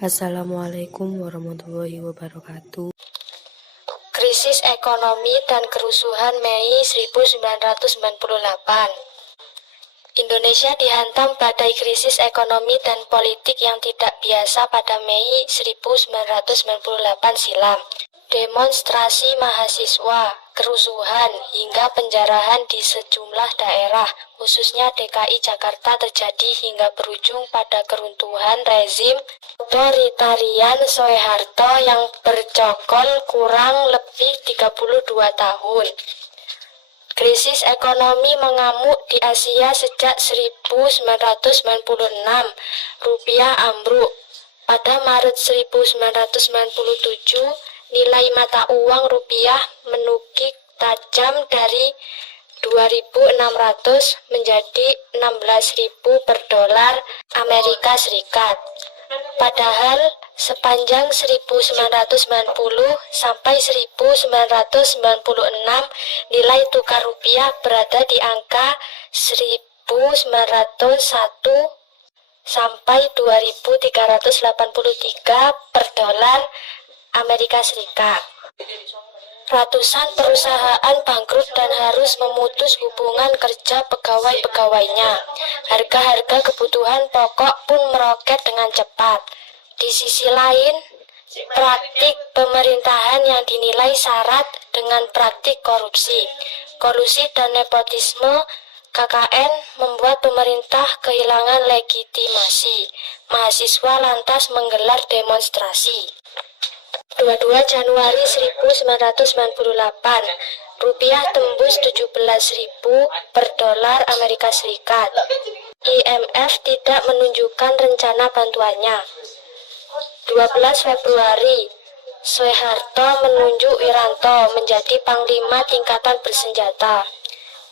Assalamualaikum warahmatullahi wabarakatuh. Krisis ekonomi dan kerusuhan Mei 1998. Indonesia dihantam badai krisis ekonomi dan politik yang tidak biasa pada Mei 1998 silam. Demonstrasi mahasiswa, kerusuhan, hingga penjarahan di sejumlah daerah, khususnya DKI Jakarta terjadi hingga berujung pada keruntuhan rezim otoritarian Soeharto yang bercokol kurang lebih 32 tahun. Krisis ekonomi mengamuk di Asia sejak 1996. Rupiah ambruk. Pada Maret 1997, nilai mata uang rupiah menukik tajam dari 2.600 menjadi 16.000 per dolar Amerika Serikat. Padahal sepanjang 1990 sampai 1996 nilai tukar rupiah berada di angka 1901 sampai 2.383 per dolar Amerika Serikat. Ratusan perusahaan bangkrut dan harus memutus hubungan kerja pegawai-pegawainya. Harga-harga kebutuhan pokok pun meroket dengan cepat. Di sisi lain, praktik pemerintahan yang dinilai syarat dengan praktik korupsi, kolusi dan nepotisme KKN membuat pemerintah kehilangan legitimasi. Mahasiswa lantas menggelar demonstrasi. 22 Januari 1998, rupiah tembus 17.000 per dolar Amerika Serikat. IMF tidak menunjukkan rencana bantuannya. 12 Februari, Soeharto menunjuk Wiranto menjadi Panglima Tingkatan Bersenjata.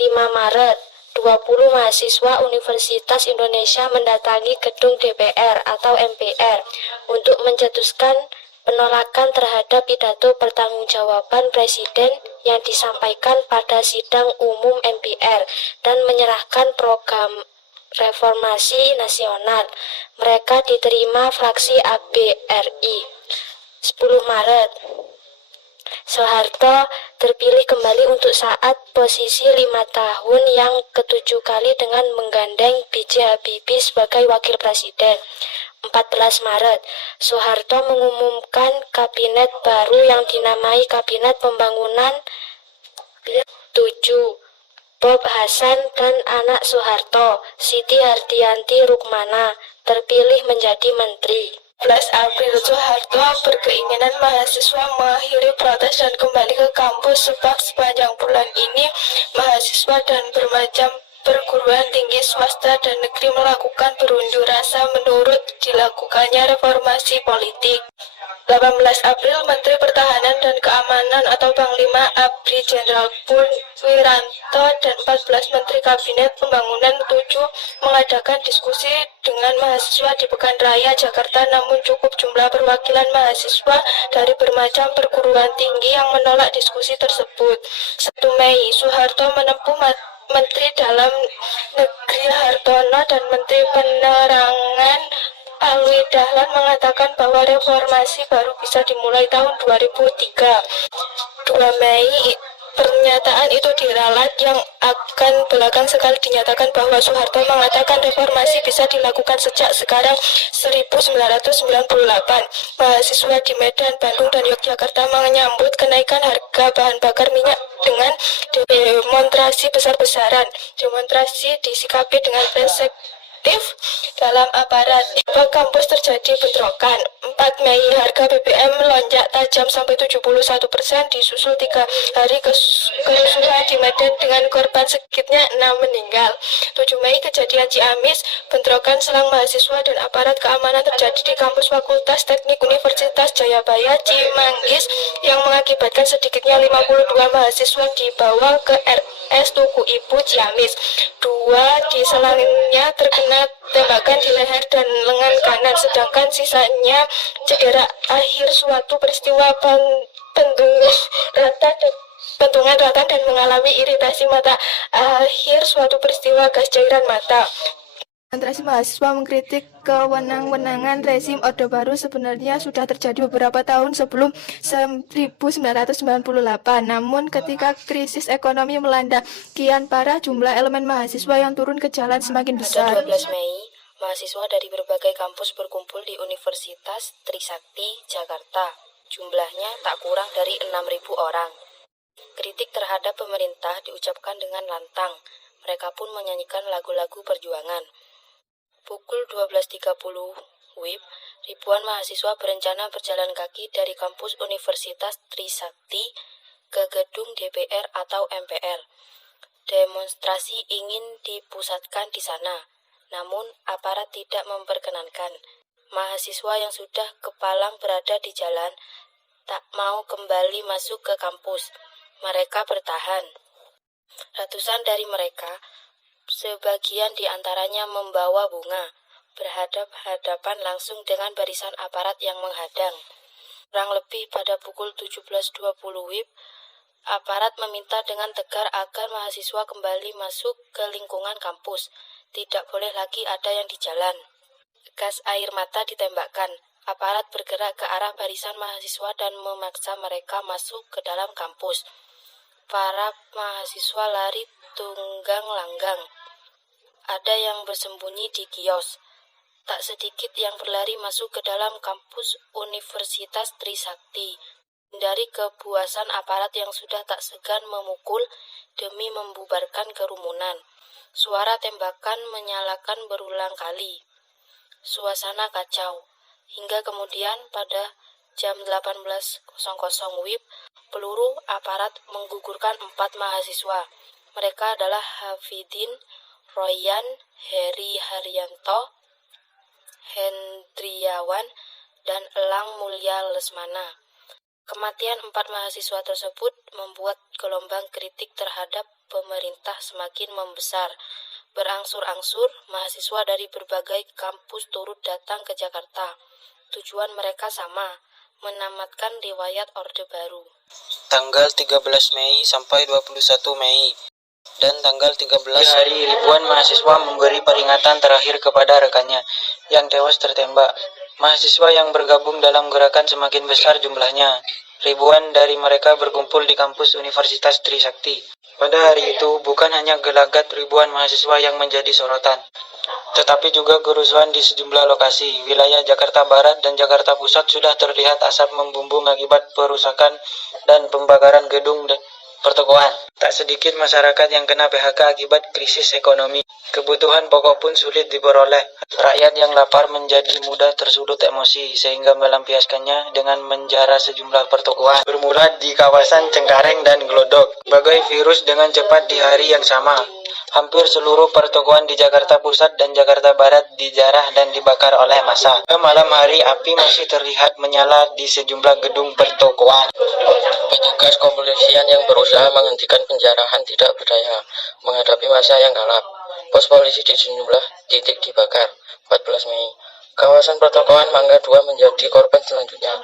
5 Maret, 20 mahasiswa Universitas Indonesia mendatangi gedung DPR atau MPR untuk mencetuskan penolakan terhadap pidato pertanggungjawaban Presiden yang disampaikan pada sidang umum MPR dan menyerahkan program reformasi nasional. Mereka diterima fraksi ABRI. 10 Maret, Soeharto terpilih kembali untuk saat posisi 5 tahun yang ke-7 kali dengan menggandeng B.J. Habibie sebagai wakil presiden. 14 Maret, Soeharto mengumumkan kabinet baru yang dinamai Kabinet Pembangunan 7. Bob Hasan dan anak Soeharto, Siti Hardianti Rukmana, terpilih menjadi menteri. 11 April, Soeharto berkeinginan mahasiswa mengakhiri protes dan kembali ke kampus, sebab sepanjang bulan ini mahasiswa dan bermacam perguruan tinggi swasta dan negeri melakukan berunjuk rasa menurut dilakukannya reformasi politik. 18 April, Menteri Pertahanan dan Keamanan atau Panglima ABRI Jenderal Purn Wiranto dan 14 Menteri Kabinet Pembangunan 7 mengadakan diskusi dengan mahasiswa di Pekanraya, Jakarta, namun cukup jumlah perwakilan mahasiswa dari bermacam perguruan tinggi yang menolak diskusi tersebut. 1 Mei, Soeharto menempuh Menteri Dalam Negeri Hartono dan Menteri Penerangan Alwi Dahlan mengatakan bahwa reformasi baru bisa dimulai tahun 2003. 2 Mei, pernyataan itu diralat yang akan belakang sekali dinyatakan bahwa Soeharto mengatakan reformasi bisa dilakukan sejak sekarang 1998. Mahasiswa di Medan, Bandung, dan Yogyakarta menyambut kenaikan harga bahan bakar minyak dengan demonstrasi besar-besaran. Demonstrasi disikapi dengan dalam aparat. Di kampus terjadi bentrokan. 4 Mei, harga BBM melonjak tajam sampai 71%, disusul 3 hari kerusuhan di Medan dengan korban sedikitnya 6 meninggal. 7 Mei, kejadian Ciamis, bentrokan selang mahasiswa dan aparat keamanan terjadi di kampus Fakultas Teknik Universitas Jayabaya Cimanggis yang mengakibatkan sedikitnya 52 mahasiswa dibawa ke RS Tugu Ibu Ciamis. 2 di selangnya terkena tembakan di leher dan lengan kanan, sedangkan sisanya cedera. Akhir suatu peristiwa pentungan rata dan mengalami iritasi mata. Akhir suatu peristiwa gas cairan mata. Demonstrasi mahasiswa mengkritik kewenang-wenangan rezim Orde Baru sebenarnya sudah terjadi beberapa tahun sebelum 1998. Namun ketika krisis ekonomi melanda kian parah, jumlah elemen mahasiswa yang turun ke jalan semakin besar. Pada 12 Mei, mahasiswa dari berbagai kampus berkumpul di Universitas Trisakti, Jakarta. Jumlahnya tak kurang dari 6.000 orang. Kritik terhadap pemerintah diucapkan dengan lantang. Mereka pun menyanyikan lagu-lagu perjuangan. Pukul 12.30 WIB, ribuan mahasiswa berencana berjalan kaki dari kampus Universitas Trisakti ke gedung DPR atau MPR. Demonstrasi ingin dipusatkan di sana, namun aparat tidak memperkenankan. Mahasiswa yang sudah kepalang berada di jalan tak mau kembali masuk ke kampus. Mereka bertahan. Ratusan dari mereka, sebagian di antaranya membawa bunga, berhadap-hadapan langsung dengan barisan aparat yang menghadang. Kurang lebih pada pukul 17.20 WIB, aparat meminta dengan tegar agar mahasiswa kembali masuk ke lingkungan kampus. Tidak boleh lagi ada yang di jalan. Gas air mata ditembakkan. Aparat bergerak ke arah barisan mahasiswa dan memaksa mereka masuk ke dalam kampus. Para mahasiswa lari tunggang langgang. Ada yang bersembunyi di kios. Tak sedikit yang berlari masuk ke dalam kampus Universitas Trisakti. Dari kepuasan aparat yang sudah tak segan memukul demi membubarkan kerumunan. Suara tembakan menyalakan berulang kali. Suasana kacau. Hingga kemudian pada jam 18.00 WIB, peluru aparat menggugurkan 4 mahasiswa. Mereka adalah Hafidin, Royan, Heri Haryanto, Hendriawan, dan Elang Mulya Lesmana. Kematian 4 mahasiswa tersebut membuat gelombang kritik terhadap pemerintah semakin membesar. Berangsur-angsur, mahasiswa dari berbagai kampus turut datang ke Jakarta. Tujuan mereka sama, menamatkan riwayat Orde Baru. Tanggal 13 Mei sampai 21 Mei dan tanggal 13 hari ribuan mahasiswa memberi peringatan terakhir kepada rekannya yang tewas tertembak. Mahasiswa yang bergabung dalam gerakan semakin besar jumlahnya. Ribuan dari mereka berkumpul di kampus Universitas Trisakti. Pada hari itu bukan hanya gelagat ribuan mahasiswa yang menjadi sorotan, tetapi juga kerusuhan di sejumlah lokasi. Wilayah Jakarta Barat dan Jakarta Pusat sudah terlihat asap membumbung akibat perusakan dan pembakaran gedung pertokoan. Tak sedikit masyarakat yang kena PHK akibat krisis ekonomi. Kebutuhan pokok pun sulit diperoleh. Rakyat yang lapar menjadi mudah tersulut emosi sehingga melampiaskannya dengan menjara sejumlah pertokoan. Bermula di kawasan Cengkareng dan Glodok. Bagai virus dengan cepat di hari yang sama. Hampir seluruh pertokoan di Jakarta Pusat dan Jakarta Barat dijarah dan dibakar oleh massa. Pada malam hari api masih terlihat menyala di sejumlah gedung pertokoan. Petugas kepolisian yang berusaha menghentikan penjarahan tidak berdaya menghadapi massa yang galak. Pos polisi di sejumlah titik dibakar. 14 Mei. Kawasan pertokoan Mangga 2 menjadi korban selanjutnya.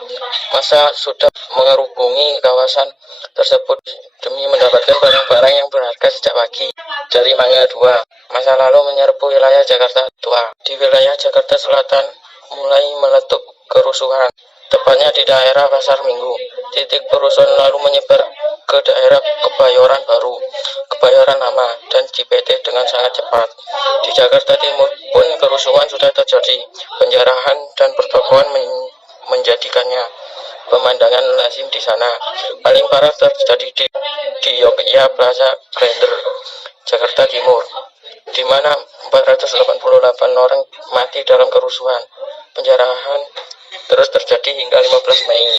Massa sudah mengerubungi kawasan tersebut demi mendapatkan barang-barang yang berharga sejak pagi. Dari Mangga 2, masa lalu menyerbu wilayah Jakarta Tua. Di wilayah Jakarta Selatan mulai meletup kerusuhan, tepatnya di daerah Pasar Minggu. Titik kerusuhan lalu menyebar ke daerah Kebayoran Baru, Kebayoran Lama, dan Cipete dengan sangat cepat. Di Jakarta Timur pun kerusuhan sudah terjadi. Penjarahan dan pertokoan menjadikannya pemandangan lazim di sana. Paling parah terjadi di Yogyakarta Plaza Grender, Jakarta Timur, di mana 488 orang mati dalam kerusuhan. Penjarahan terus terjadi hingga 15 Mei.